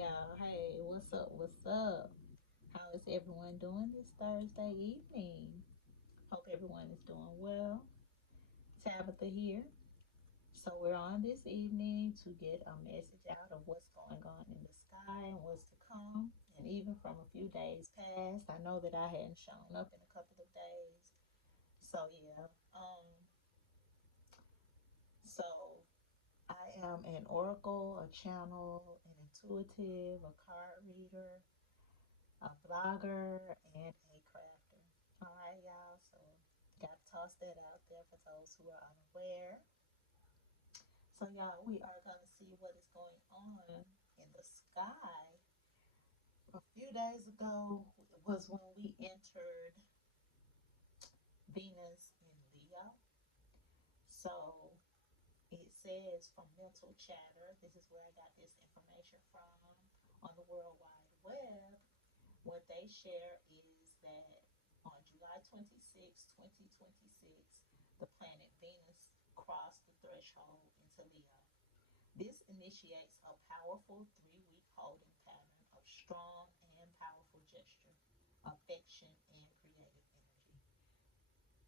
y'all. Hey, what's up? What's up? How is everyone doing this Thursday evening? Hope everyone is doing well. Tabitha here. So, we're on this evening to get a message out of what's going on in the sky and what's to come. And even from a few days past, I know that I hadn't shown up in a couple of days. So, yeah. So I am an oracle, a channel, an intuitive, a card reader, a blogger, and a crafter. All right, y'all. So, got to toss that out there for those who are unaware. So, y'all, we are going to see what is going on in the sky. A few days ago was when we entered Venus in Leo. So, it says from Mental Chatter, this is where I got this information from on the World Wide Web. What they share is that on July 26, 2026, the planet Venus crossed the threshold into Leo. This initiates a powerful 3 week holding pattern of strong and powerful gesture, affection, and creative energy.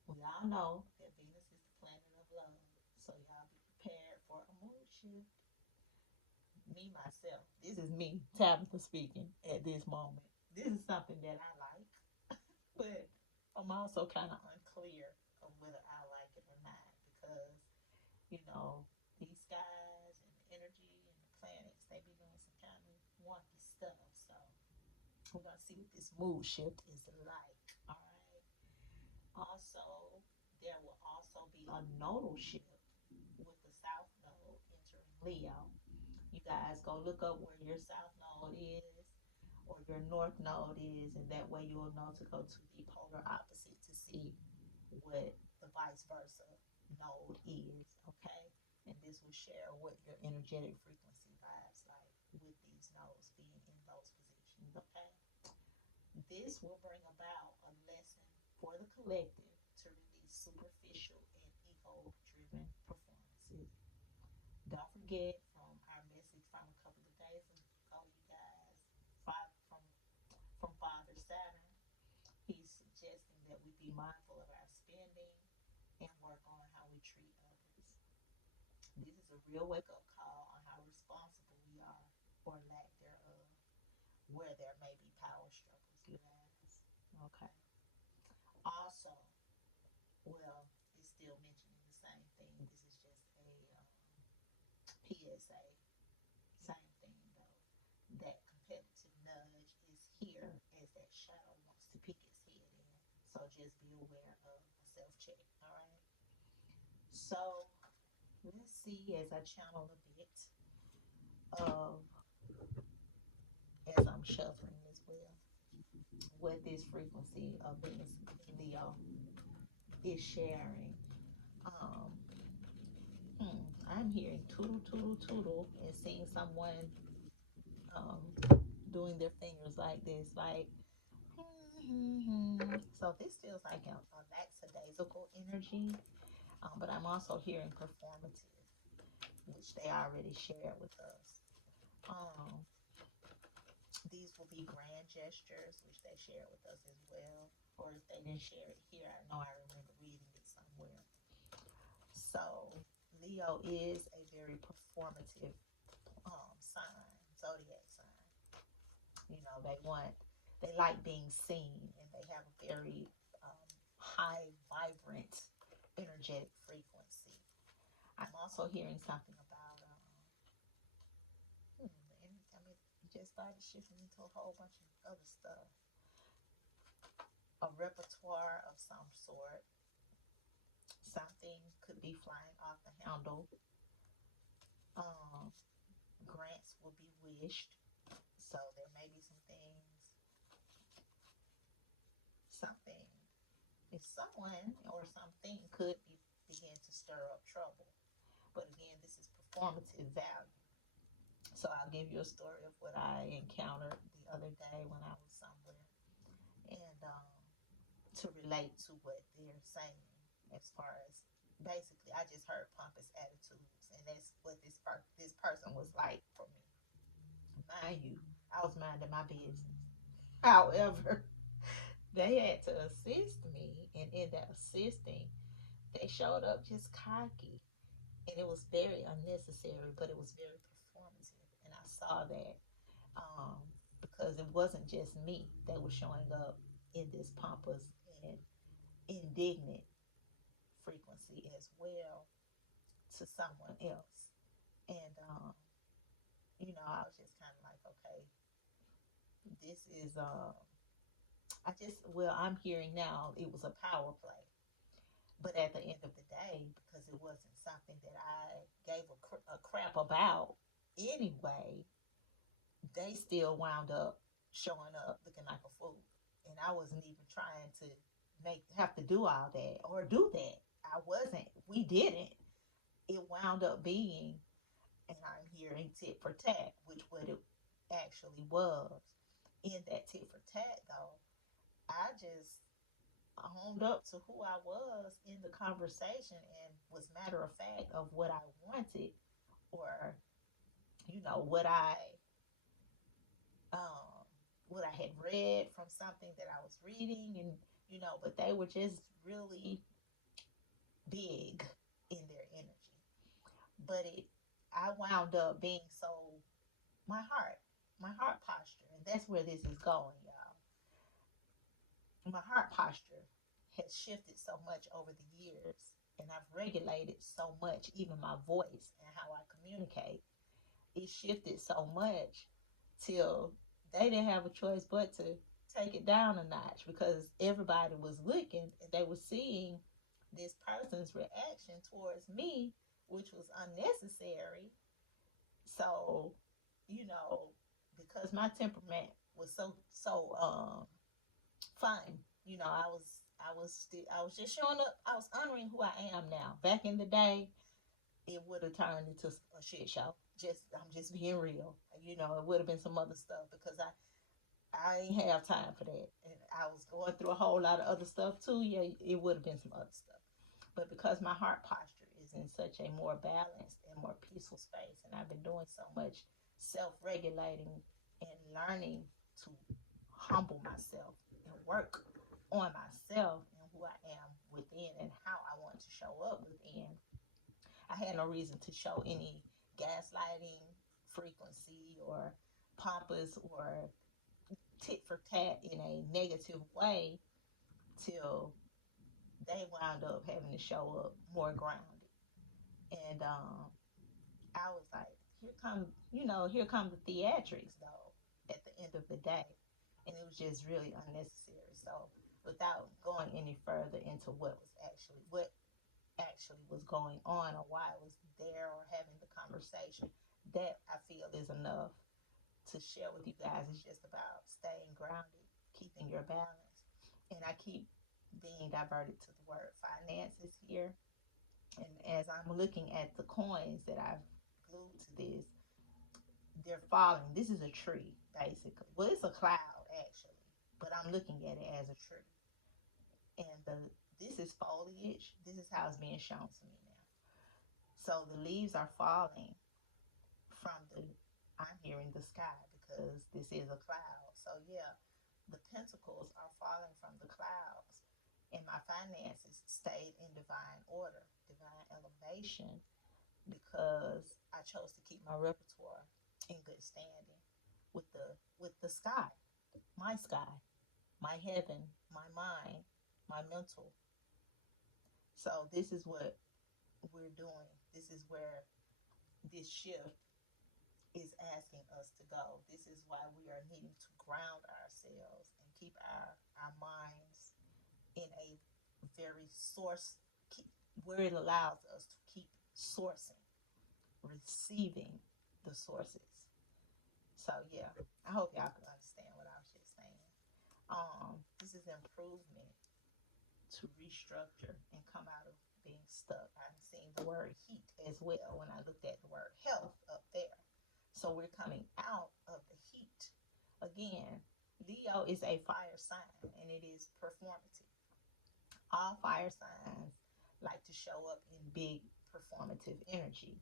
We all know that Venus is the planet of love, so y'all be prepared for a mood shift. Me, myself, this is me, Tabitha, speaking at this moment. This is something that I like, but I'm also kind of unclear of whether I like it or not because, you know, these guys and the energy and the planets, they be doing some kind of wonky stuff. So we're going to see what this mood shift is like. All right. Also, there will also be a nodal shift with the South Node entering Leo. You guys go look up where your South Node is or your North Node is, and that way you'll know to go to the polar opposite to see what the vice versa node is, okay? And this will share what your energetic frequency vibes like with these nodes being in those positions, okay? This will bring about a lesson for the collective to release superficial and ego driven performances. Don't forget from our message from a couple of days ago, you guys, from Father Saturn, he's suggesting that we be mindful of our spending and work on how we treat others. This is a real wake up call on how responsible we are, or lack thereof, where there may be power struggles, you guys. Okay. Also, well, it's still mentioning the same thing. This is just a PSA. Same thing though. That competitive nudge is here as that shadow wants to peek its head in. So just be aware of a self check. All right. So let's see as I channel a bit of as I'm shuffling as well what this frequency of Venus in Leo is sharing. Um, I'm hearing tootle, tootle, tootle, and seeing someone um, doing their fingers like this, like, so this feels like a lackadaisical energy, but I'm also hearing performative, which they already shared with us. Um, these will be grand gestures, which they shared with us as well. Or if they didn't share it here, I know I remember reading it somewhere. So Leo is a very performative sign, zodiac sign. You know, they like being seen, and they have a very high, vibrant, energetic frequency. I'm also hearing something about, I mean, it just started shifting into a whole bunch of other stuff. A repertoire of some sort. Something could be flying off the handle. Um, grants will be wished. So there may be some things, something, if someone or something could be begin to stir up trouble. But again, this is performative value. So I'll give you a story of what I encountered the other day when I was somewhere, and to relate to what they're saying as far as basically, I just heard pompous attitudes, and that's what this person was like for me. Mind you, I was minding my business. However, they had to assist me, and in that assisting, they showed up just cocky, and it was very unnecessary, but it was very performative, and I saw that um, because it wasn't just me that was showing up in this pompous and indignant frequency as well to someone else. And, I was just kind of like, okay, this is, I'm hearing now it was a power play. But at the end of the day, because it wasn't something that I gave a crap about anyway, they still wound up showing up looking like a fool. And I wasn't even trying to have to do all that or do that. I wasn't. We didn't. It wound up being, and I'm hearing tit for tat, which what it actually was. In that tit for tat, though, I just owned up to who I was in the conversation and was matter of fact of what I wanted, or what um what I had read from something that I was reading, and but they were just really big in their energy. But I wound up being so my heart posture, and that's where this is going, y'all. My heart posture has shifted so much over the years, and I've regulated so much, even my voice and how I communicate. It shifted so much till they didn't have a choice but to take it down a notch, because everybody was looking and they were seeing this person's reaction towards me, which was unnecessary. So, you know, because my temperament was so fine. I was just showing up. I was honoring who I am now. Back in the day, it would have turned into a shit show. I'm just being real. It would have been some other stuff, because I ain't have time for that, and I was going through a whole lot of other stuff too. Yeah, it would have been some other stuff, but because my heart posture is in such a more balanced and more peaceful space, and I've been doing so much self-regulating and learning to humble myself and work on myself and who I am within and how I want to show up within, I had no reason to show any gaslighting frequency or pompous or tit for tat in a negative way till they wound up having to show up more grounded. And I was like, here come the theatrics though, at the end of the day. And it was just really unnecessary. So without going any further into what actually was going on, or why I was there or having the conversation, that I feel is enough to share with you guys. It's just about staying grounded, keeping your balance. And I keep being diverted to the word finances here. And as I'm looking at the coins that I've glued to this, they're falling. This is a tree, basically. Well, it's a cloud, actually, but I'm looking at it as a tree. And this is foliage. This is how it's being shown to me now. So the leaves are falling from I'm hearing the sky, because this is a cloud. So yeah, the pentacles are falling from the clouds, and my finances stayed in divine order, divine elevation, because I chose to keep my repertoire in good standing with the sky, my heaven, my mind, my mental. So this is what we're doing. This is where this shift is asking us to go. This is why we are needing to ground ourselves and keep our minds in a very source, where it allows us to keep sourcing, receiving the sources. So yeah, I hope y'all can understand what I was just saying. This is improvement to restructure and come out of being stuck. I'm seeing the word heat as well when I looked at the word health up there. So we're coming out of the heat. Again, Leo is a fire sign, and it is performative. All fire signs like to show up in big performative energy.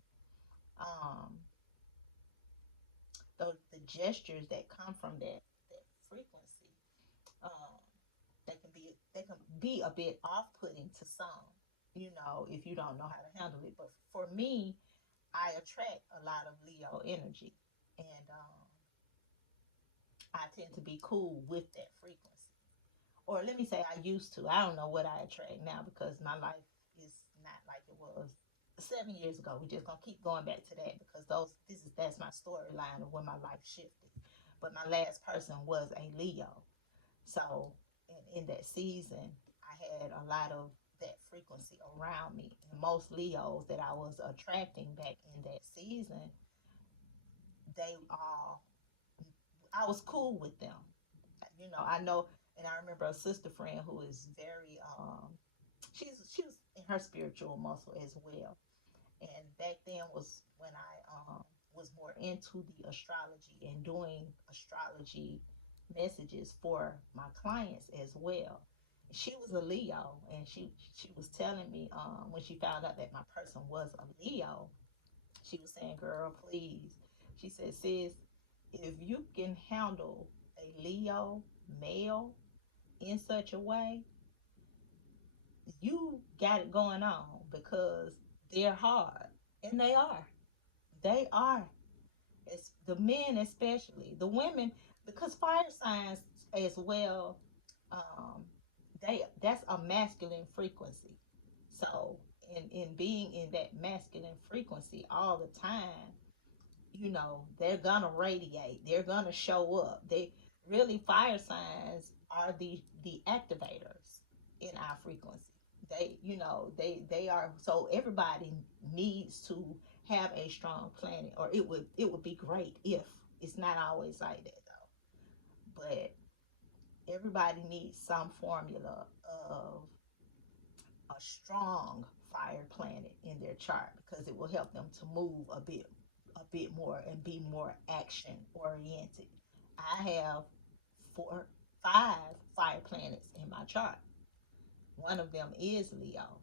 Um, the gestures that come from that frequency, um, they can be a bit off-putting to some, if you don't know how to handle it. But for me, I attract a lot of Leo energy, and I tend to be cool with that frequency. Or let me say, I used to. I don't know what I attract now because my life is not like it was 7 years ago. We're just gonna keep going back to that because that's my storyline of when my life shifted. But my last person was a Leo, so in that season, I had a lot of that frequency around me, and most Leos that I was attracting back in that season, they all I was cool with them. I know, and I remember a sister friend who is very she was in her spiritual muscle as well. And back then was when I was more into the astrology and doing astrology messages for my clients as well. She was a Leo, and she was telling me when she found out that my person was a Leo, she was saying, "Girl, please," she said, "Sis, if you can handle a Leo male in such a way, you got it going on because they're hard." And they are. They are. It's the men, especially the women, because fire signs as well. Um, that's a masculine frequency. So in being in that masculine frequency all the time, they're gonna radiate. They're gonna show up. They really fire signs are the activators in our frequency. They are, so everybody needs to have a strong planet, or it would be great if it's not always like that though. But everybody needs some formula of a strong fire planet in their chart because it will help them to move a bit more and be more action oriented. I have four, five fire planets in my chart. One of them is Leo,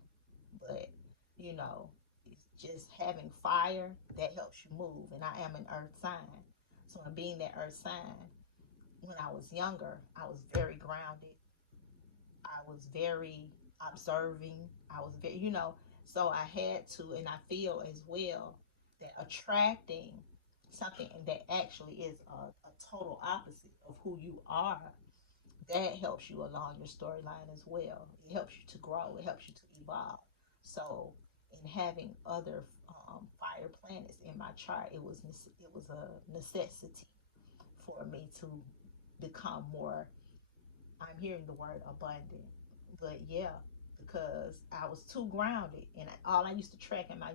but you know, it's just having fire that helps you move. And I am an earth sign. So, in being that earth sign, when I was younger, I was very grounded. I was very observing. I was very, so I had to, and I feel as well that attracting something that actually is a total opposite of who you are, that helps you along your storyline as well. It helps you to grow, it helps you to evolve. So, in having other fire planets in my chart, it was a necessity for me to become more. I'm hearing the word abundant, but yeah, because I was too grounded, and all I used to attract in my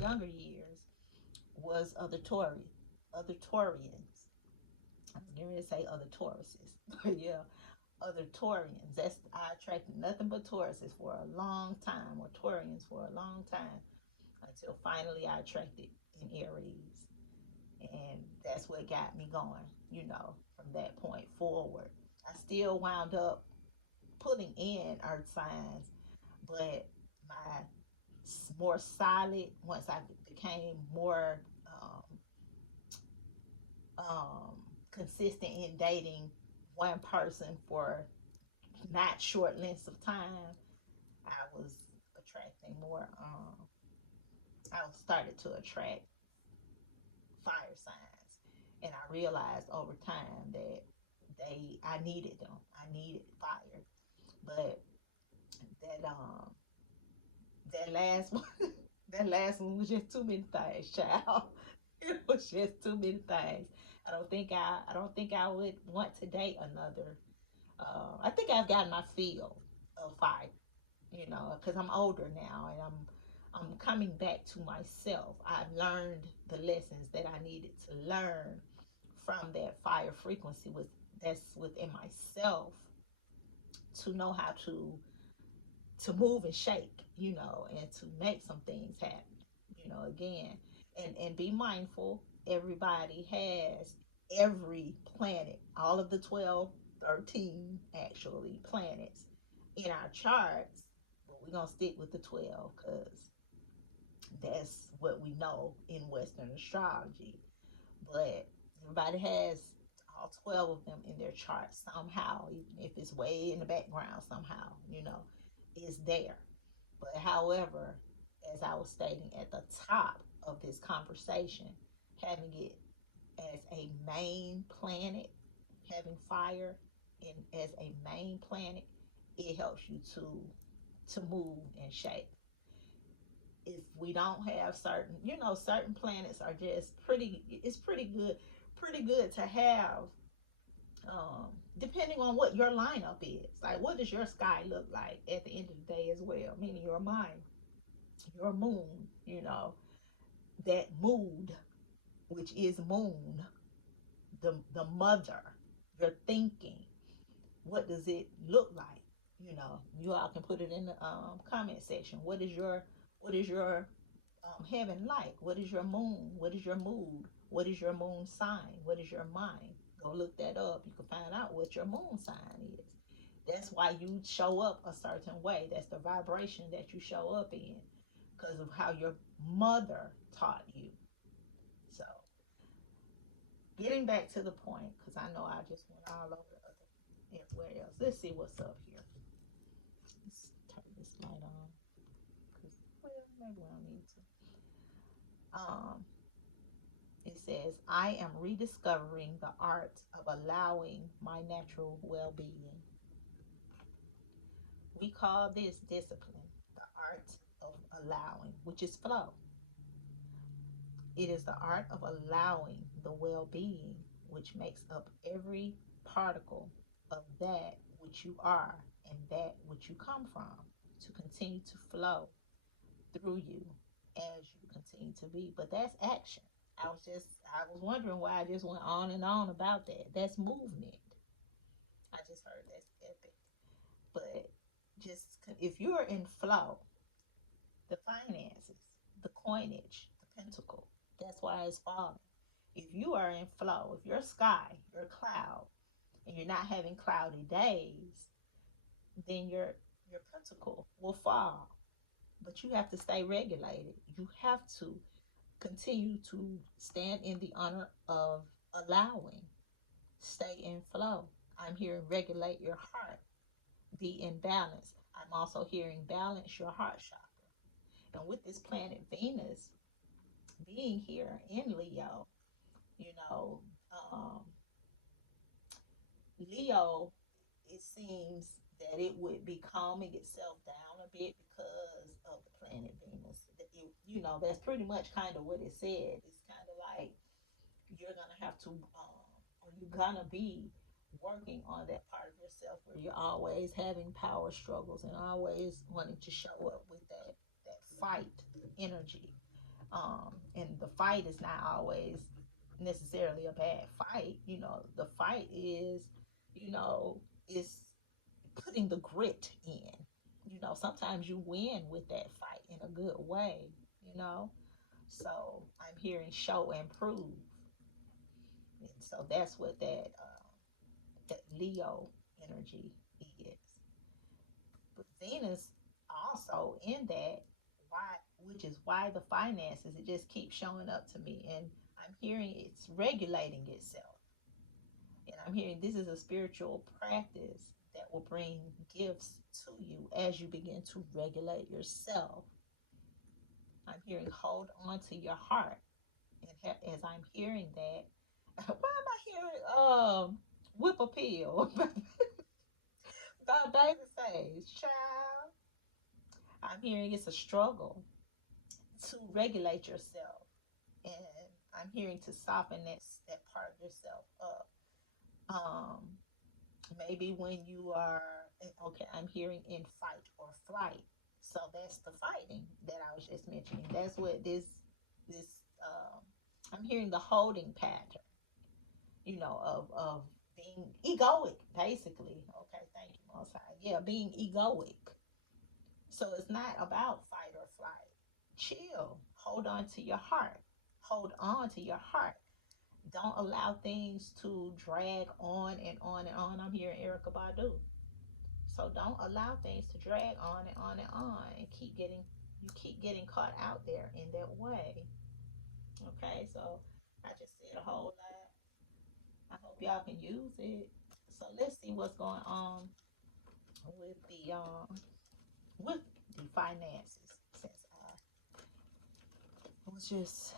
younger years was other Taurians. I'm going to say other Tauruses, but yeah, other Taurians. I attracted nothing but Tauruses for a long time, or Taurians for a long time, until finally I attracted an Aries, and that's what got me going. From that point forward, I still wound up putting in earth signs, but my more solid, once I became more um, consistent in dating one person for not short lengths of time, I was attracting more. I started to attract fire signs, and I realized over time that I needed them. I needed fire, but that that last one, that last one was just too many things, child. It was just too many things. I don't think I would want to date another. I think I've gotten my feel of fire, because I'm older now, and I'm coming back to myself. I've learned the lessons that I needed to learn from that fire frequency that's within myself, to know how to move and shake, and to make some things happen, again, and be mindful. Everybody has every planet, all of the 12, 13 actually planets in our charts, but we're going to stick with the 12 because that's what we know in Western astrology. but everybody has all 12 of them in their chart somehow, even if it's way in the background somehow, is there. But however, as I was stating at the top of this conversation, having it as a main planet, having fire as a main planet, it helps you to move and shape. If we don't have certain planets are just it's pretty good to have, depending on what your lineup is. Like, what does your sky look like at the end of the day as well? Meaning your mind, your moon, that mood, which is moon, the mother, your thinking. What does it look like? You all can put it in the comment section. What is your heaven like? What is your moon? What is your mood? What is your moon sign? What is your mind? Go look that up. You can find out what your moon sign is. That's why you show up a certain way. That's the vibration that you show up in because of how your mother taught you. So, getting back to the point, because I know I just went all over the other everywhere else. Let's see what's up here. Let's turn this light on. Because, well, maybe I don't need to. It says, I am rediscovering the art of allowing my natural well being. We call this discipline, the art of allowing, which is flow. It is the art of allowing the well being which makes up every particle of that which you are and that which you come from to continue to flow through you as you continue to be. But that's action. I was wondering why I just went on and on about that. That's movement. I just heard that's epic. But just if you're in flow, the finances, the coinage, the pentacle, that's why it's falling. If you are in flow, if your sky, your cloud, and you're not having cloudy days, then your pentacle will fall. But you have to stay regulated. You have to continue to stand in the honor of allowing. Stay in flow. I'm hearing regulate your heart. Be in balance. I'm also hearing balance your heart chakra. And with this planet Venus being here in Leo, you know, um, Leo, it seems that it would be calming itself down a bit because of the planet Venus. That's pretty much kind of what it said. It's kind of like you're gonna have to, or you're gonna be working on that part of yourself where you're always having power struggles and always wanting to show up with that fight energy. And the fight is not always necessarily a bad fight. The fight is, you know, is putting the grit in. Sometimes you win with that fight in a good way, you know. So I'm hearing show and prove. And so that's what that Leo energy is. But Venus also in that, why, which is why the finances, it just keeps showing up to me, and I'm hearing it's regulating itself. And I'm hearing this is a spiritual practice that will bring gifts to you as you begin to regulate yourself. I'm hearing hold on to your heart. And as I'm hearing that, why am I hearing whip appeal by Babyface? Child, I'm hearing it's a struggle to regulate yourself. And I'm hearing to soften that part of yourself up. Um, Maybe when you are, okay, I'm hearing in fight or flight. So that's the fighting that I was just mentioning. That's what this I'm hearing the holding pattern, of being egoic, basically. Okay, thank you, Most High. Yeah, being egoic. So it's not about fight or flight. Chill. Hold on to your heart. Hold on to your heart. Don't allow things to drag on and on and on. I'm hearing Erica Badu. So don't allow things to drag on and on and on and keep getting caught out there in that way. Okay, so I just said a whole lot. I hope y'all can use it. So let's see what's going on with the finances. Since I was just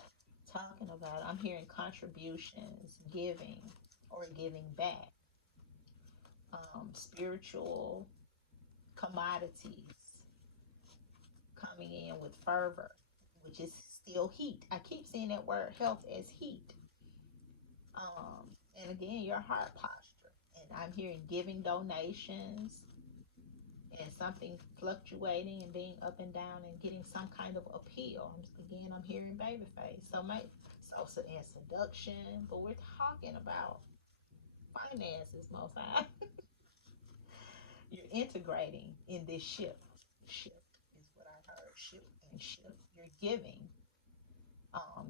talking about, I'm hearing contributions, giving, or giving back, spiritual commodities coming in with fervor, which is still heat. I keep seeing that word health as heat. And again, your heart posture. And I'm hearing giving donations and something fluctuating and being up and down and getting some kind of appeal. Again, I'm hearing baby face. So and seduction, but we're talking about finances, Most High. You're integrating in this shift. Shift is what I heard. Shift and shift. You're giving.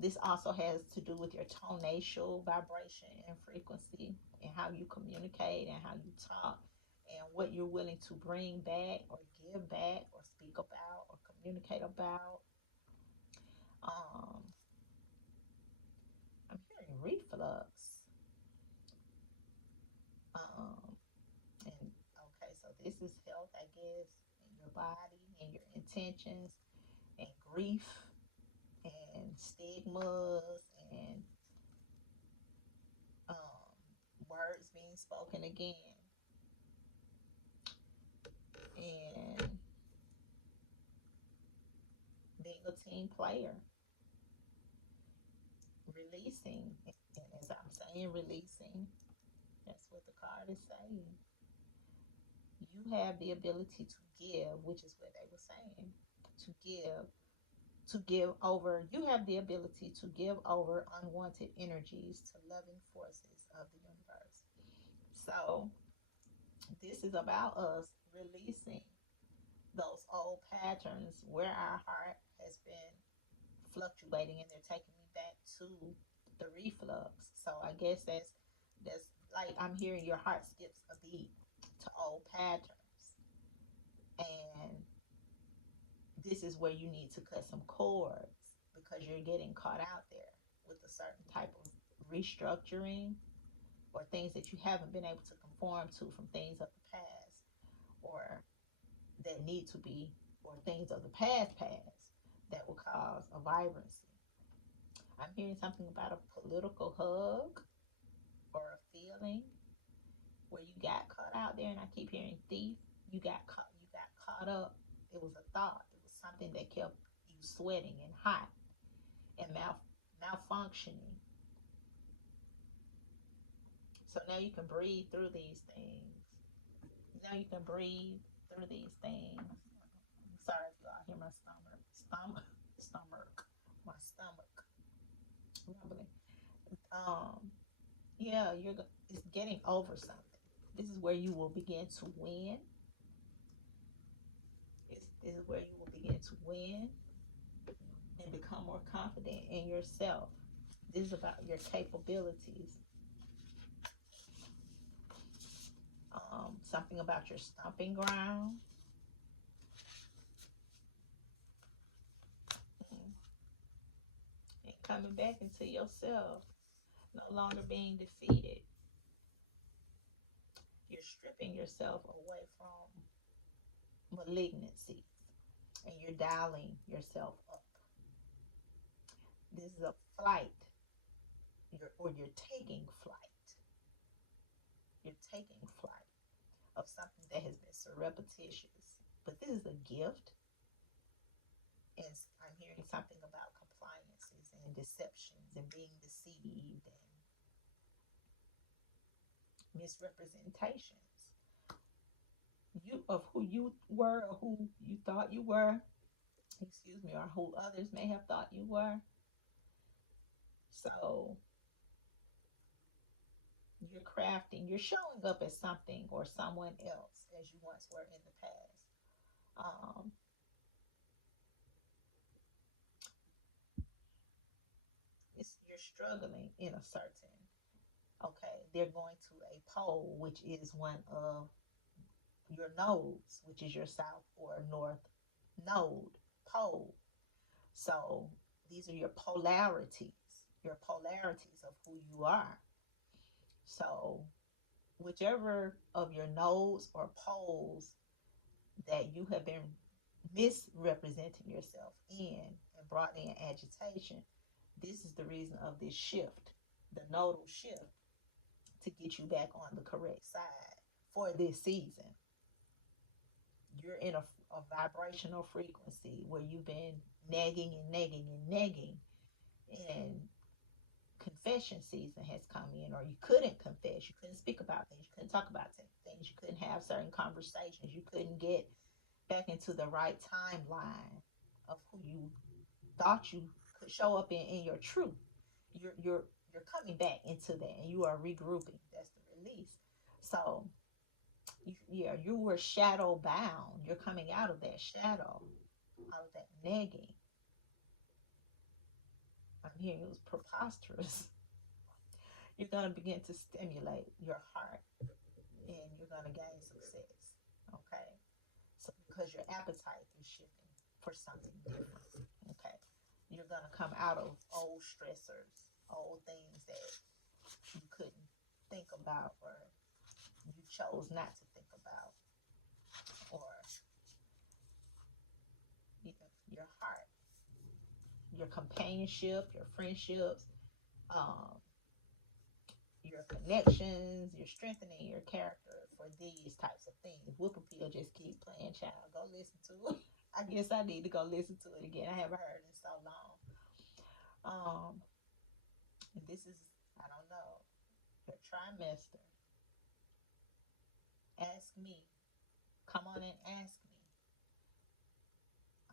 This also has to do with your tonal vibration and frequency and how you communicate and how you talk and what you're willing to bring back or give back or speak about or communicate about. Um, I'm hearing reflux. Um, and okay, so this is health, I guess, in your body and your intentions and grief and stigmas and words being spoken again, and being a team player, releasing. And as I'm saying, releasing, that's what the card is saying. You have the ability to give, which is what they were saying, to give. To give over, you have the ability to give over unwanted energies to loving forces of the universe. So, this is about us releasing those old patterns where our heart has been fluctuating, and they're taking me back to the reflux. So I guess that's like I'm hearing your heart skips a beat to old patterns, and this is where you need to cut some cords because you're getting caught out there with a certain type of restructuring or things that you haven't been able to conform to from things of the past, or that need to be, or things of the past that will cause a vibrancy. I'm hearing something about a political hug or a feeling where you got caught out there, and I keep hearing thief. You got caught up. It was a thought. It was something that kept you sweating and hot and malfunctioning. So now you can breathe through these things. Now you can breathe through these things. I'm sorry if y'all hear my my stomach rumbling. Um, yeah, it's getting over something. This is where you will begin to win. This is where you will begin to win and become more confident in yourself. This is about your capabilities. Something about your stomping ground. And coming back into yourself. No longer being defeated. You're stripping yourself away from malignancy and you're dialing yourself up. This is a flight, you're taking flight. You're taking flight of something that has been so repetitious. But this is a gift, and I'm hearing something about compliances and deceptions and being deceived and misrepresentations. You of who you were or who you thought you were, excuse me, or who others may have thought you were. So you're showing up as something or someone else as you once were in the past. Um, you're struggling in a certain, okay, they're going to a pole, which is one of your nodes, which is your south or north node pole. So these are your polarities. your polarities of who you are. So whichever of your nodes or poles that you have been misrepresenting yourself in and brought in agitation, this is the reason of this shift, the nodal shift, to get you back on the correct side for this season. You're in a vibrational frequency where you've been nagging and nagging and nagging, and confession season has come in, or you couldn't confess, you couldn't speak about things, you couldn't talk about things, you couldn't have certain conversations, you couldn't get back into the right timeline of who you thought you could show up in your truth. You're coming back into that, and you are regrouping. That's the release. So you were shadow bound. You're coming out of that shadow, out of that nagging. I'm hearing it was preposterous. You're going to begin to stimulate your heart, and you're going to gain success. Okay? So because your appetite is shifting for something different. Okay? You're going to come out of old stressors, old things that you couldn't think about, or you chose not to think about, or your heart, your companionship, your friendships, um, your connections, you're strengthening your character for these types of things. Whoopapil just keep playing, child. Go listen to it. I guess I need to go listen to it again. I haven't heard it in so long. And this is, I don't know, your trimester. Ask me. Come on and ask me.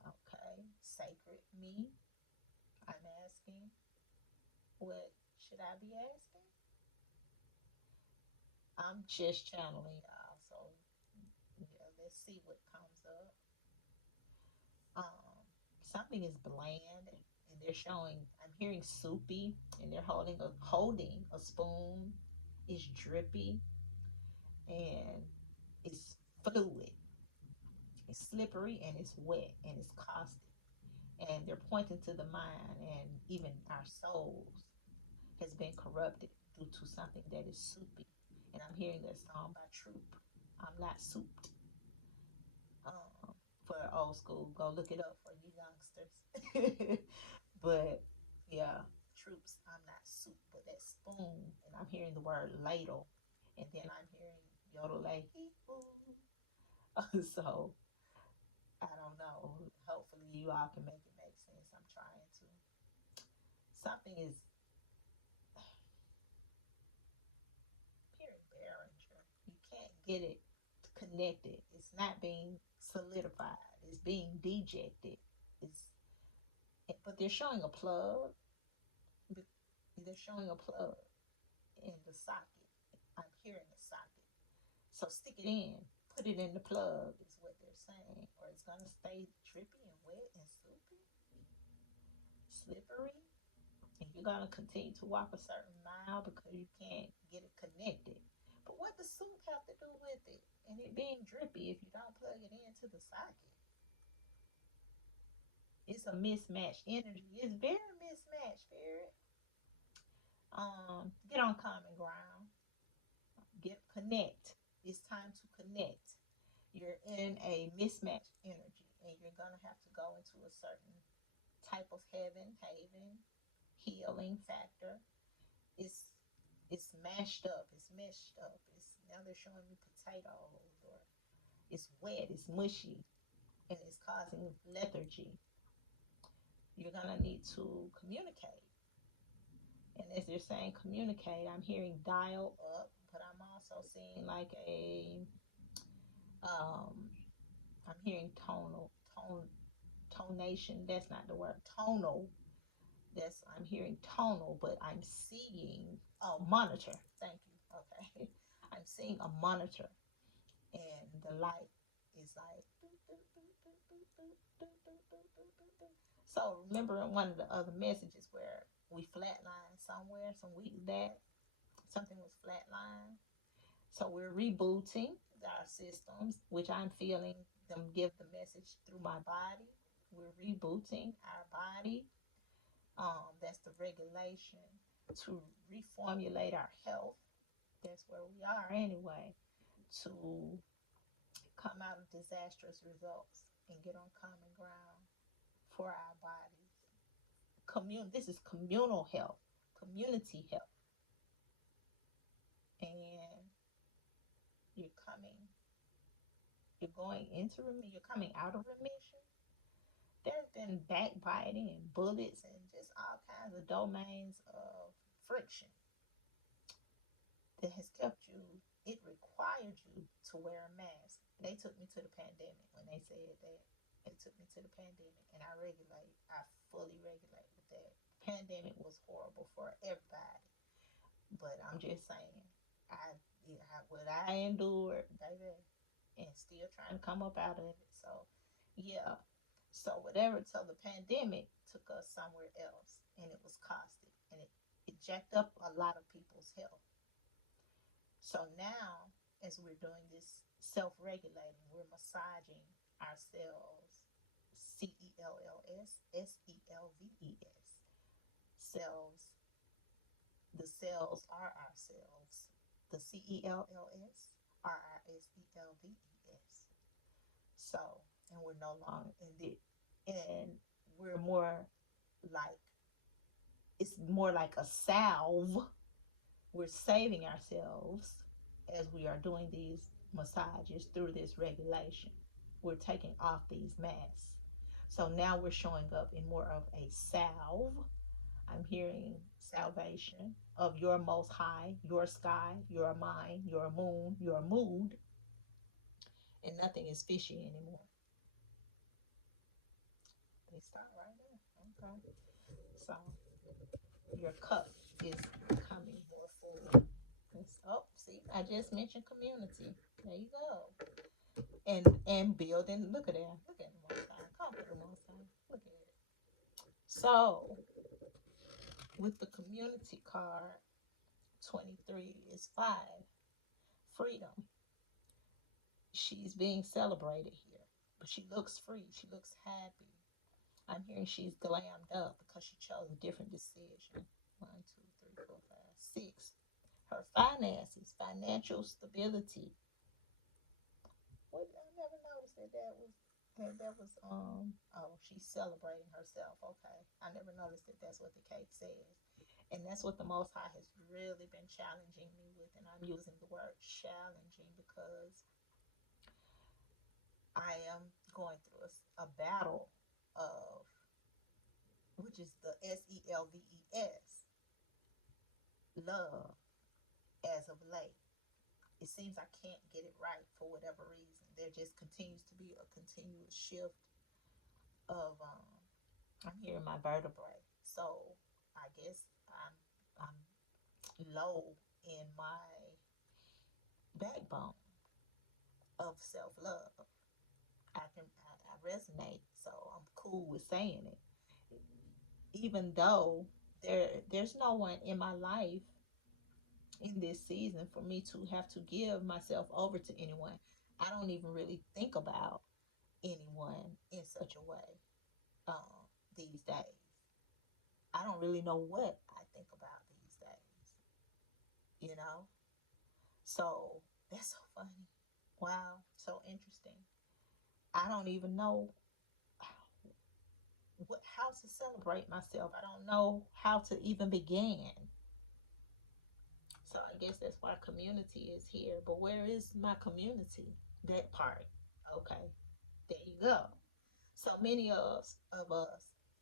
Okay, sacred me. I'm asking. What should I be asking? I'm just channeling y'all, so yeah, let's see what comes up. Something is bland, and they're showing. I'm hearing soupy, and they're holding a spoon. It's drippy, and it's fluid. It's slippery, and it's wet, and it's caustic. And they're pointing to the mind, and even our souls has been corrupted due to something that is soupy. And I'm hearing that song by Troop. I'm not souped. For old school, go look it up for you youngsters. But yeah, Troops, I'm not soup, but that spoon, and I'm hearing the word ladle, and then I'm hearing yodel like so I don't know. Hopefully you all can make it make sense. I'm trying to. Something is hearing Behringer. You can't get it connected. It's not being solidified. It's being dejected. It's but they're showing a plug. They're showing a plug in the socket. I'm hearing a socket. So stick it in. Put it in the plug is what they're saying. Or it's going to stay drippy and wet and soupy, slippery. And you're going to continue to walk a certain mile because you can't get it connected. But what does soup have to do with it? And it being drippy if you don't plug it into the socket. It's a mismatched energy. It's very mismatched, Spirit. Get on common ground. Connect. It's time to connect. You're in a mismatched energy, and you're gonna have to go into a certain type of haven, healing factor. It's it's mashed up, it's meshed up. It's now they're showing me potatoes, or it's wet, it's mushy, and it's causing lethargy. You're gonna need to communicate. And as they're saying communicate, I'm hearing dial up, but I'm also seeing like a um I'm hearing tonation. That's not the word. Tonal. That's I'm hearing tonal, but I'm seeing monitor. Thank you. Okay. I'm seeing a monitor, and the light is like so remember one of the other messages where we flatlined somewhere some weeks back, something was flatlined. So we're rebooting our systems, which I'm feeling them give the message through my body. We're rebooting our body. That's the regulation to reformulate our health. That's where we are anyway. To come out of disastrous results and get on common ground for our bodies. This is communal health, community health. And you're coming, you're going into remission, you're coming out of remission. There's been backbiting and bullets and just all kinds of domains of friction that has kept you, it required you to wear a mask. They took me to the pandemic when they said that. They took me to the pandemic, and I fully regulate with that. Pandemic was horrible for everybody, but I'm just saying, what I endured, baby, and still trying to come up out of it. So, yeah. So whatever. So the pandemic took us somewhere else, and it was caustic, and it jacked up a lot of people's health. So now, as we're doing this self-regulating, we're massaging ourselves. CELLS, cells. The cells are ourselves. The CELLS are our SELVES. So, and we're no longer in it, and we're more like, it's more like a salve. We're saving ourselves as we are doing these massages through this regulation. We're taking off these masks. So now we're showing up in more of a salve. I'm hearing salvation of your most high, your sky, your mind, your moon, your mood, and nothing is fishy anymore. They start right there. Okay. So your cup is becoming more full. Oh, see, I just mentioned community. There you go. And building. Look at that. Look at the most high. Come to the most high. Look at it. So with the community card, 23 is 5. Freedom. She's being celebrated here, but she looks free. She looks happy. I'm hearing she's glammed up because she chose a different decision. 1, 2, 3, 4, 5, 6. Her finances, financial stability. What, I never noticed that was oh, she's celebrating herself. Okay. I never noticed that that's what the cake says. And that's what the Most High has really been challenging me with. And I'm using the word challenging because I am going through a battle of, which is the SELVES, love, as of late. It seems I can't get it right for whatever reason. There just continues to be a continuous shift of, I'm hearing my vertebrae. So I guess I'm low in my backbone of self love. I resonate, so I'm cool with saying it. Even though there's no one in my life in this season for me to have to give myself over to anyone. I don't even really think about anyone in such a way these days. I don't really know what I think about these days, you know? So that's so funny. Wow, so interesting. I don't even know how to celebrate myself. I don't know how to even begin. So I guess that's why community is here. But where is my community? That part. Okay. There you go. So many of us,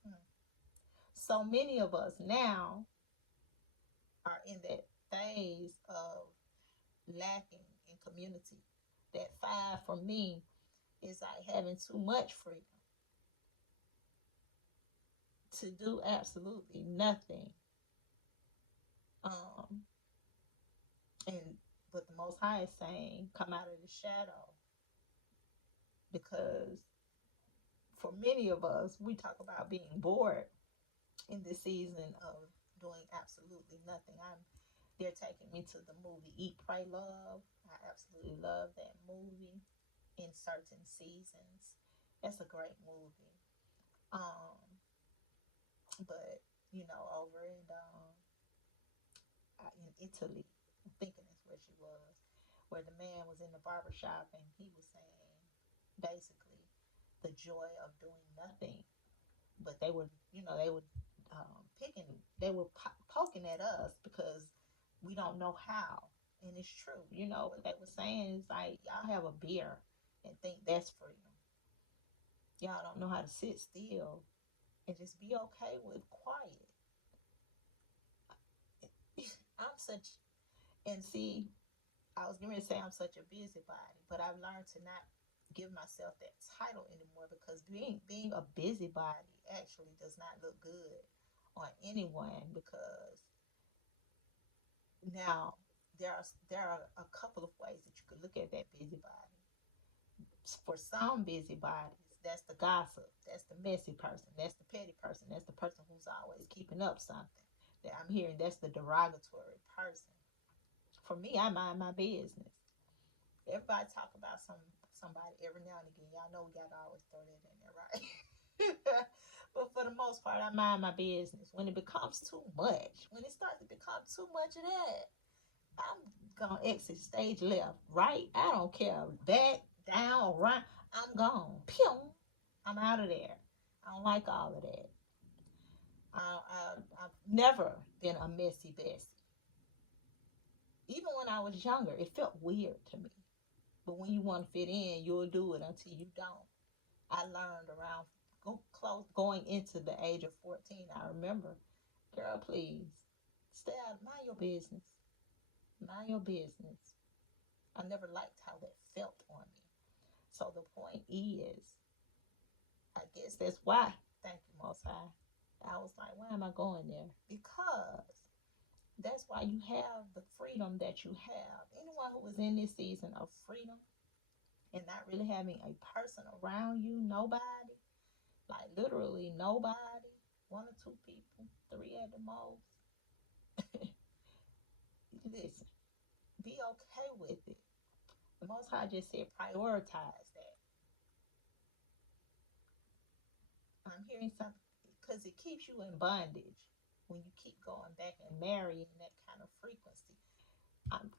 hmm, so many of us now are in that phase of lacking in community. That 5 for me is like having too much freedom to do absolutely nothing. Um, and but the Most High is saying, come out of the shadow, because for many of us, we talk about being bored in this season of doing absolutely nothing. They're taking me to the movie Eat, Pray, Love. I absolutely love that movie in certain seasons. That's a great movie. But over in Italy. I'm thinking that's where she was, where the man was in the barber shop and he was saying basically the joy of doing nothing. But they were picking, they were poking at us because we don't know how. And it's true. What they were saying is like, y'all have a beer and think that's freedom. Y'all don't know how to sit still and just be okay with quiet. I'm such, and see, I was going to say I'm such a busybody, but I've learned to not give myself that title anymore because being a busybody actually does not look good on anyone because now there are a couple of ways that you could look at that busybody. For some busybodies, that's the gossip, that's the messy person, that's the petty person, that's the person who's always keeping up something. That I'm hearing that's the derogatory person. For me, I mind my business. Everybody talk about somebody every now and again. Y'all know we gotta always throw that in there, right? But for the most part, I mind my business. When it becomes too much, when it starts to become too much of that, I'm gonna exit stage left, right. I don't care. Back, down, right. I'm gone. Pew. I'm out of there. I don't like all of that. I've never been a messy Bessie. Even when I was younger, it felt weird to me. But when you want to fit in, you'll do it until you don't. I learned around going into the age of 14. I remember, girl, please stay out. Mind your business. Mind your business. I never liked how that felt on me. So the point is, I guess that's why. Thank you, Most High. I was like, why am I going there? Because that's why you have the freedom that you have. Anyone who is in this season of freedom and not really having a person around you, nobody, like literally nobody, one or two people, three at the most. Listen, be okay with it. The Most High just said prioritize that. I'm hearing something because it keeps you in bondage when you keep going back and marrying that kind of frequency.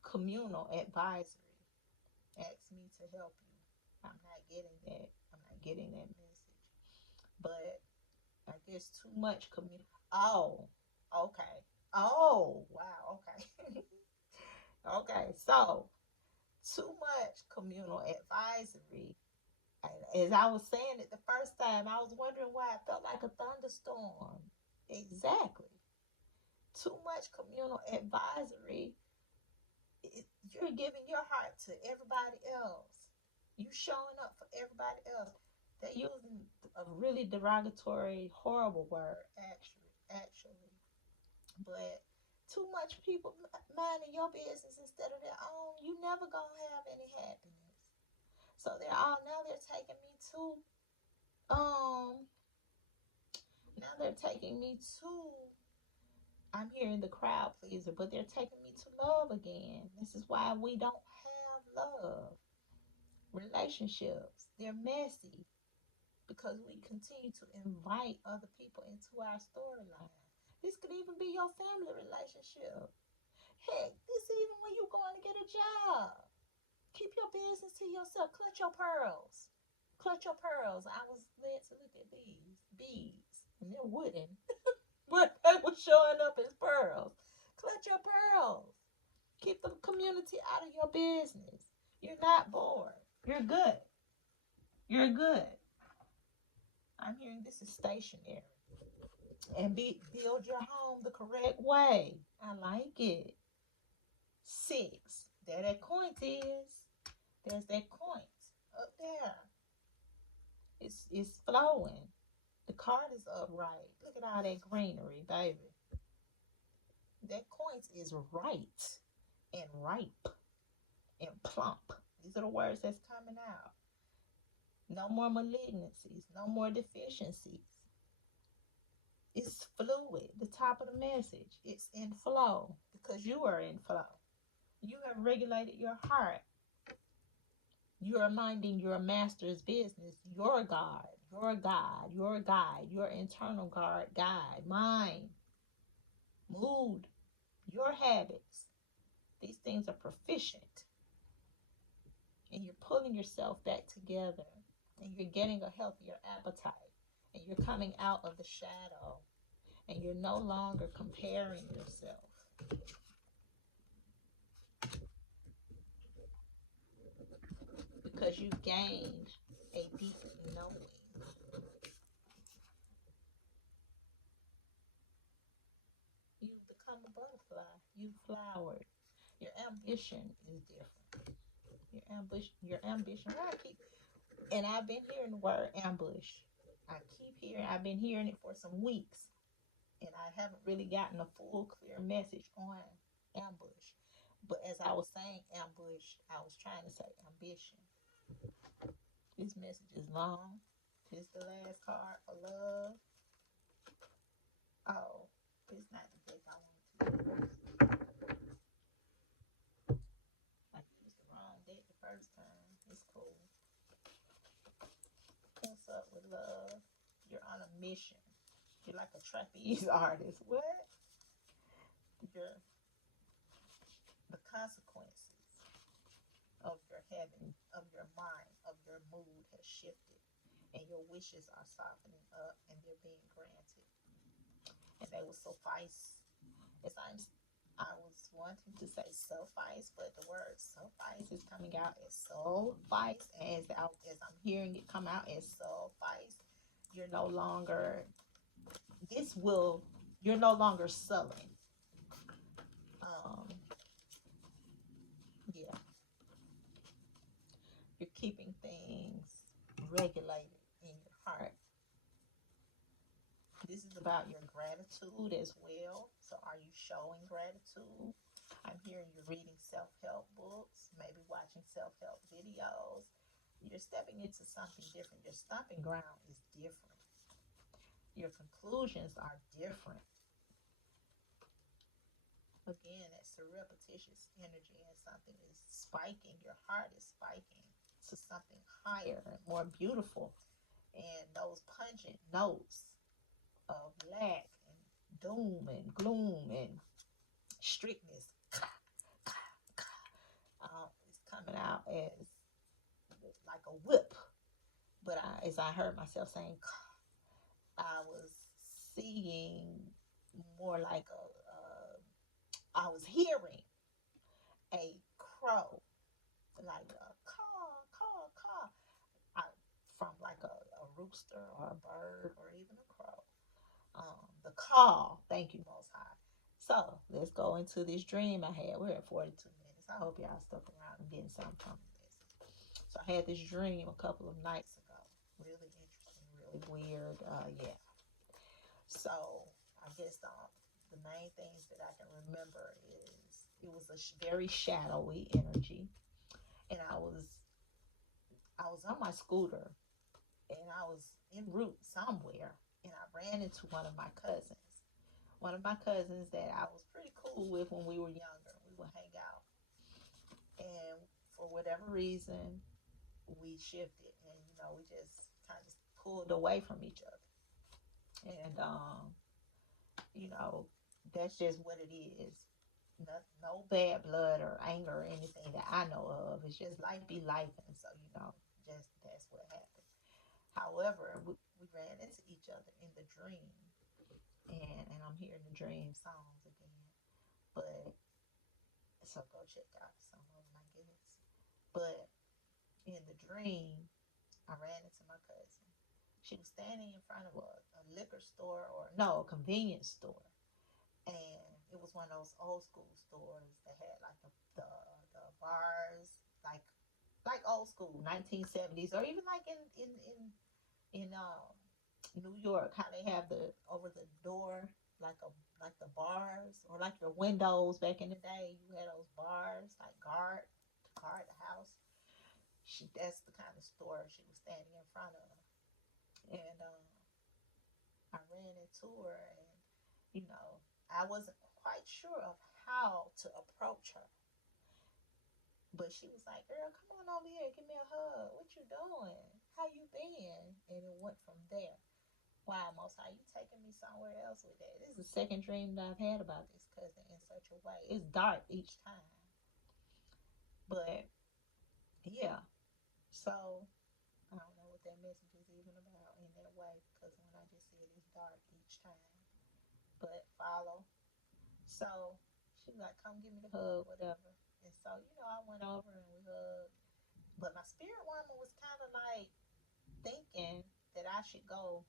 Communal advisory asked me to help you. I'm not getting that. I'm not getting that message. But I guess too much communal. Oh, okay. Oh, wow. Okay. Okay. So too much communal advisory. As I was saying it the first time, I was wondering why it felt like a thunderstorm. Exactly. Too much communal advisory. You're giving your heart to everybody else. You showing up for everybody else. They're using a really derogatory, horrible word, actually. But too much people minding your business instead of their own, you never gonna have any happiness. So they're taking me to um now they're taking me to I'm hearing the crowd pleaser, but they're taking me to love again. This is why we don't have love. Relationships, they're messy because we continue to invite other people into our storyline. This could even be your family relationship. Heck, this even when you're going to get a job. Keep your business to yourself. Clutch your pearls. Clutch your pearls. I was led to look at these beads, and they're wooden, but they were showing up as pearls. Clutch your pearls. Keep the community out of your business. You're not bored. You're good. You're good. I'm hearing this is stationary. And build your home the correct way. I like it. 6. There that coin is. There's that coin up there. It's flowing. The card is upright. Look at all that greenery, baby. That coin is right and ripe and plump. These are the words that's coming out. No more malignancies. No more deficiencies. It's fluid. The top of the message. It's in flow because you are in flow. You have regulated your heart. You are minding your master's business, your God, your God, your guide, your internal guard, guide, mind. mood, your habits. These things are proficient. And you're pulling yourself back together. And you're getting a healthier appetite. And you're coming out of the shadow. And you're no longer comparing yourself. Because you've gained a deep knowing. You've become a butterfly. You've flowered. Your ambition is different. Your ambition. And I've been hearing the word ambush. I've been hearing it for some weeks. And I haven't really gotten a full, clear message on ambush. But as I was saying ambush, I was trying to say ambition. This message is long. This is the last card for love. Oh, it's not the deck I wanted to use. I used the wrong deck the first time. It's cool. What's up with love? You're on a mission. You're like a trapeze artist. What? You're the consequences of your heaven, of your mind, of your mood has shifted, and your wishes are softening up, and they're being granted, and they will suffice. As I was wanting to say suffice, but the word suffice is coming out as suffice, as I'm hearing it come out as suffice. You're no longer. This will. You're no longer sullen. Um, yeah, you're keeping things regulated in your heart. This is about your gratitude as well. So, are you showing gratitude? I'm hearing you reading self help books, maybe watching self help videos. You're stepping into something different. Your stomping ground is different. Your conclusions are different. Again, that's surreptitious energy, and something is spiking. Your heart is spiking to something higher and more beautiful. And those pungent notes of lack and doom and gloom and strictness is coming out as like a whip. But as I heard myself saying, I was seeing more like I was hearing a crow, like a caw, caw, caw, I, from like a rooster or a bird or even a crow. The call. Thank you, Most High. So let's go into this dream I had. We're at 42 minutes. I hope y'all stuck around and getting something from this. So I had this dream a couple of nights ago. Really interesting, really weird. Yeah. So I guess the main things that I can remember is it was a very shadowy energy, and I was on my scooter, and I was en route somewhere, and I ran into one of my cousins. One of my cousins that I was pretty cool with when we were younger. We would hang out, and for whatever reason, we shifted, and we just kind of pulled away from each other, and you know, that's just what it is. No, no bad blood or anger or anything that I know of. It's just life be life, and so just that's what happened. However, we ran into each other in the dream, and I'm hearing the dream songs again. But so go check out some of my goodness. But in the dream, I ran into my cousin. She was standing in front of a liquor store, or no, a convenience store, and it was one of those old school stores that had like the bars, like old school 1970s, or even like in New York, how they have the over the door like the bars, or like your windows back in the day. You had those bars like guard the house. That's the kind of store she was standing in front of, and I ran into her, and you know I wasn't quite sure of how to approach her. But she was like, "Girl, come on over here, give me a hug. What you doing? How you been?" And it went from there. Wow, Most High, you taking me somewhere else with that. This is the second dream that I've had about this cousin in such a way. It's dark each time. But yeah, so I don't know what that message is even about in that way because when I just said it's dark each time. But follow. So she was like, come give me the hug, whatever. And so, I went over and we hugged. But my spirit woman was kind of like thinking that I should go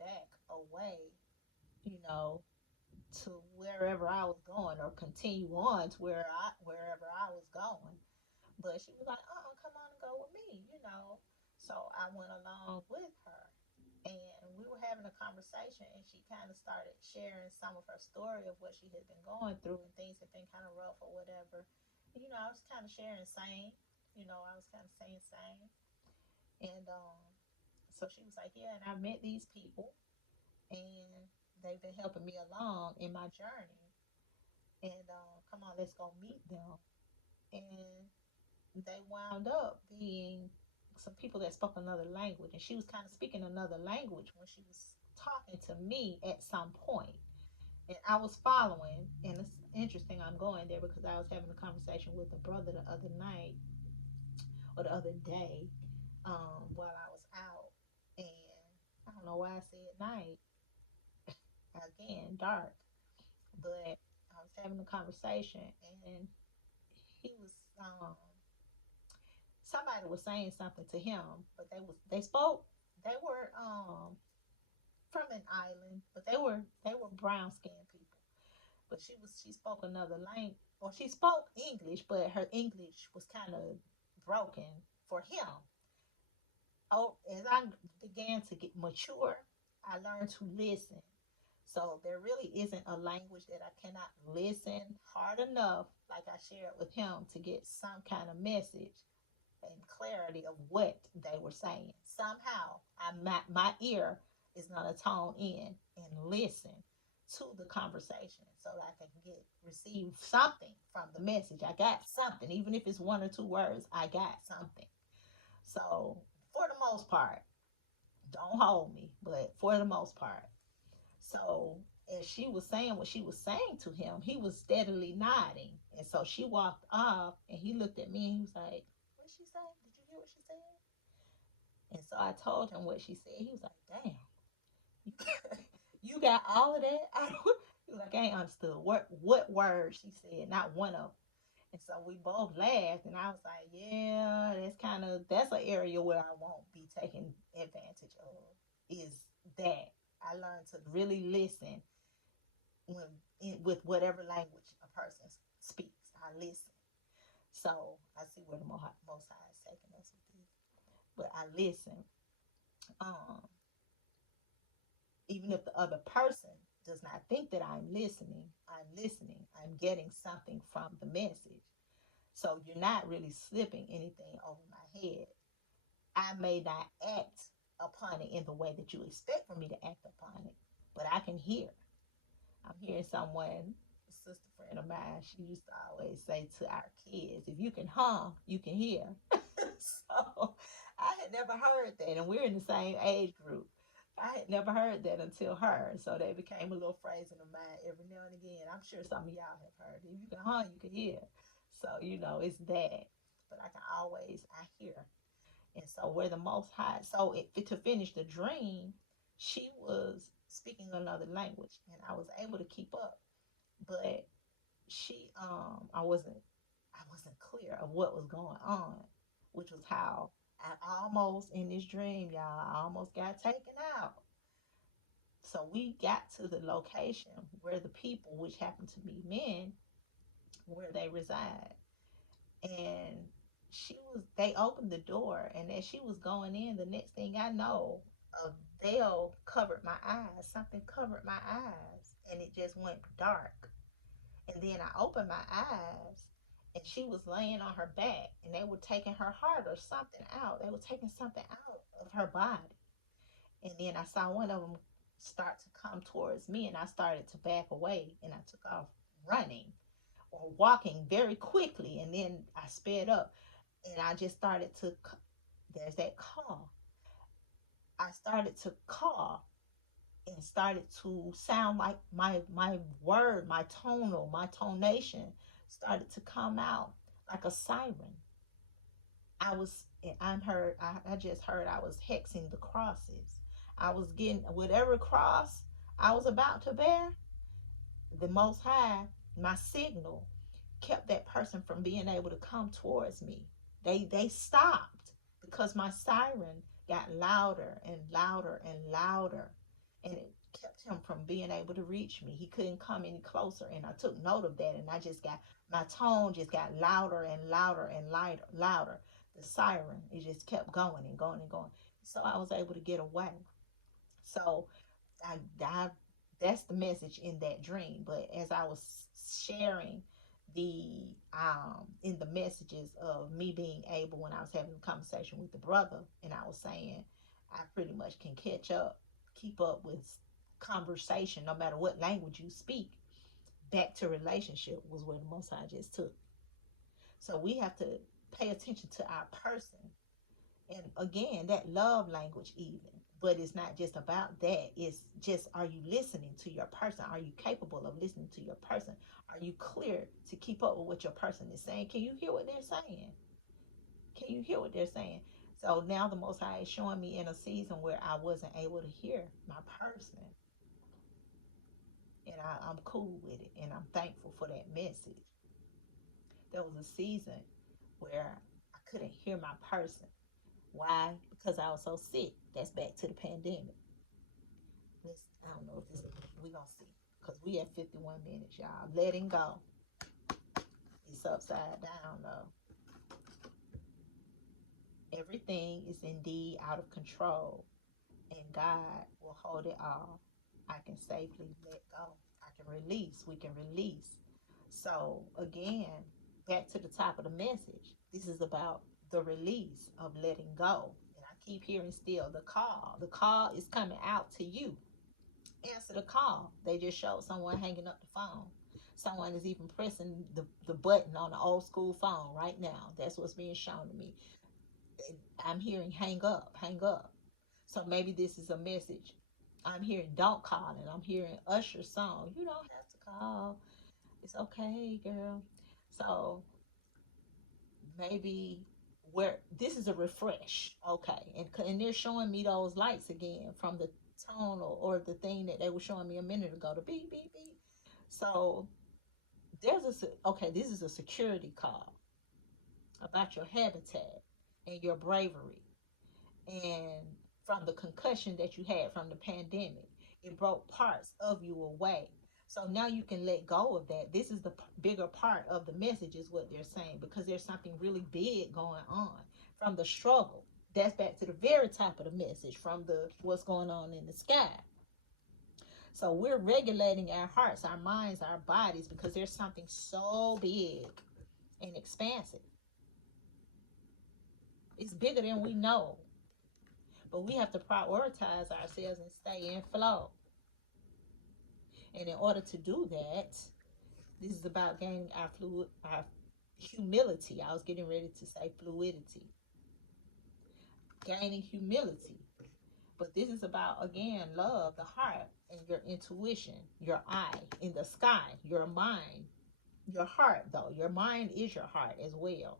back away, you know, to wherever I was going or continue on to wherever I was going. But she was like, come on and go with me. So I went along with her. And we were having a conversation, and she kind of started sharing some of her story of what she had been going through, and things had been kind of rough or whatever. I was kind of sharing same. I was kind of saying same. And so she was like, yeah, and I met these people, and they've been helping me along in my journey. And come on, let's go meet them. And they wound up being some people that spoke another language, and she was kind of speaking another language when she was talking to me at some point, and I was following. And it's interesting I'm going there because I was having a conversation with a brother the other night or the other day, while I was out, and I don't know why I said night again, dark, but I was having a conversation, and he was somebody was saying something to him, but they spoke. They were from an island, but they were brown skinned people. But she spoke another language, or she spoke English, but her English was kind of broken for him. Oh, as I began to get mature, I learned to listen. So there really isn't a language that I cannot listen hard enough, like I shared with him, to get some kind of message and clarity of what they were saying. Somehow, my ear is going to tone in and listen to the conversation so that I can receive something from the message. I got something, even if it's one or two words. I got something. So for the most part, don't hold me, but for the most part. So as she was saying what she was saying to him, he was steadily nodding. And so she walked off, and he looked at me and he was like, what she say? Did you hear what she said? And so I told him what she said. He was like, damn, you got all of that? He was like, I ain't understood what word she said, not one of them. And so we both laughed, and I was like, yeah, that's an area where I won't be taken advantage of. Is that I learned to really listen when with whatever language a person speaks. I listen. So I see where the Most High is taking us with this, but I listen. Um, Even if the other person does not think that I'm listening, I'm listening. I'm getting something from the message. So you're not really slipping anything over my head. I may not act upon it in the way that you expect for me to act upon it, but I can hear. I'm hearing someone, a sister friend of mine, she used to always say to our kids, if you can hum, you can hear. So I had never heard that, and we're in the same age group. I had never heard that until her. So that became a little phrase in my mind every now and again. I'm sure some of y'all have heard it. If you can hum, you can hear. So, it's that. But I hear. And so where the Most High, so to finish the dream, she was speaking another language, and I was able to keep up. But I wasn't clear of what was going on, which was how I almost in this dream, y'all, I almost got taken out. So we got to the location where the people, which happened to be men, where they reside. And they opened the door, and as she was going in, the next thing I know, a veil covered my eyes. Something covered my eyes, and it just went dark. And then I opened my eyes, and she was laying on her back, and they were taking her heart or something out. They were taking something out of her body. And then I saw one of them start to come towards me, and I started to back away, and I took off running or walking very quickly. And then I sped up, and I just started to, there's that call. I started to call, and started to sound like my word, my tonal, my tonation started to come out like a siren. I just heard I was hexing the crosses. I was getting whatever cross I was about to bear, the Most High, my signal, kept that person from being able to come towards me. They stopped because my siren got louder and louder and louder, and it kept him from being able to reach me. He couldn't come any closer, and I took note of that, and I just got my tone just got louder and louder and louder. The siren, it just kept going and going and going. So I was able to get away. So I that's the message in that dream. But as I was sharing the in the messages of me being able, when I was having a conversation with the brother, and I was saying I pretty much can catch up, keep up with conversation no matter what language you speak. Back to relationship was where the Most High just took. So we have to pay attention to our person, and again, that love language even. But it's not just about that. It's just, are you listening to your person? Are you capable of listening to your person? Are you clear to keep up with what your person is saying? Can you hear what they're saying? Can you hear what they're saying? So now the Most High is showing me in a season where I wasn't able to hear my person, and I'm cool with it, and I'm thankful for that message. There was a season where I couldn't hear my person. Why? Because I was so sick. That's back to the pandemic. I don't know if this, we gonna see, because we have 51 minutes, y'all. Letting go. It's upside down though. Everything is indeed out of control, and God will hold it all. I can safely let go. I can release. We can release. So again, back to the top of the message. This is about the release of letting go. And I keep hearing still the call. The call is coming out to you. Answer the call. They just showed someone hanging up the phone. Someone is even pressing the button on the old school phone right now. That's what's being shown to me. I'm hearing hang up, hang up. So maybe this is a message. I'm hearing don't call, and I'm hearing Usher's song. You don't have to call. It's okay, girl. So maybe where this is a refresh, okay, and they're showing me those lights again from the tone or the thing that they were showing me a minute ago, the beep beep beep. So there's a okay, this is a security call about your habitat and your bravery, and from the concussion that you had from the pandemic, it broke parts of you away. So now you can let go of that. This is the bigger part of the message, is what they're saying, because there's something really big going on from the struggle. That's back to the very top of the message, from the what's going on in the sky. So we're regulating our hearts, our minds, our bodies, because there's something so big and expansive. It's bigger than we know. But we have to prioritize ourselves and stay in flow. And in order to do that, this is about gaining our humility. I was getting ready to say fluidity. Gaining humility. But this is about, again, love, the heart, and your intuition, your eye in the sky, your mind, your heart, though. Your mind is your heart as well.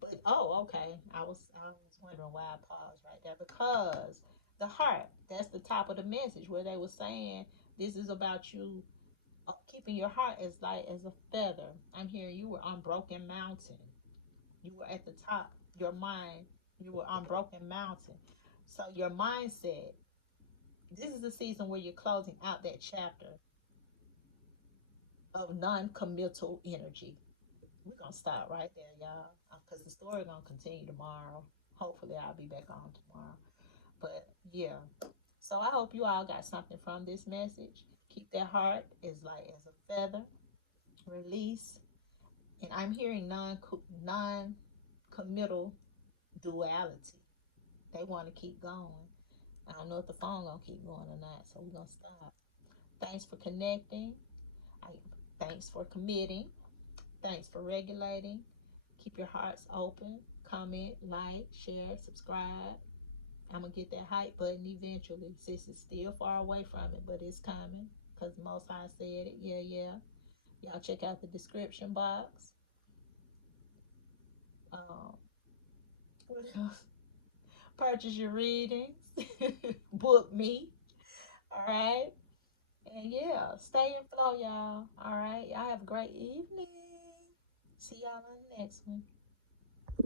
But okay. I was wondering why I paused right there, because the heart, that's the top of the message where they were saying this is about you keeping your heart as light as a feather. I'm hearing you were on Broken Mountain. You were at the top. Your mind, you were on Broken Mountain. So your mindset, this is the season where you're closing out that chapter of non-committal energy. We're gonna stop right there, y'all, because the story gonna continue tomorrow. Hopefully, I'll be back on tomorrow. But yeah, so I hope you all got something from this message. Keep that heart as light as a feather. Release, and I'm hearing non-committal duality. They want to keep going. I don't know if the phone gonna keep going or not, so we're gonna stop. Thanks for connecting. I, thanks for committing. Thanks for regulating. Keep your hearts open. comment, like, share, subscribe. I'm going to get that hype button eventually. Sis is still far away from it, but it's coming. Because Most High said it. Yeah, yeah. Y'all check out the description box. What else? Purchase your readings. Book me. All right. And yeah, stay in flow, y'all. All right. Y'all have a great evening. See y'all on the next one.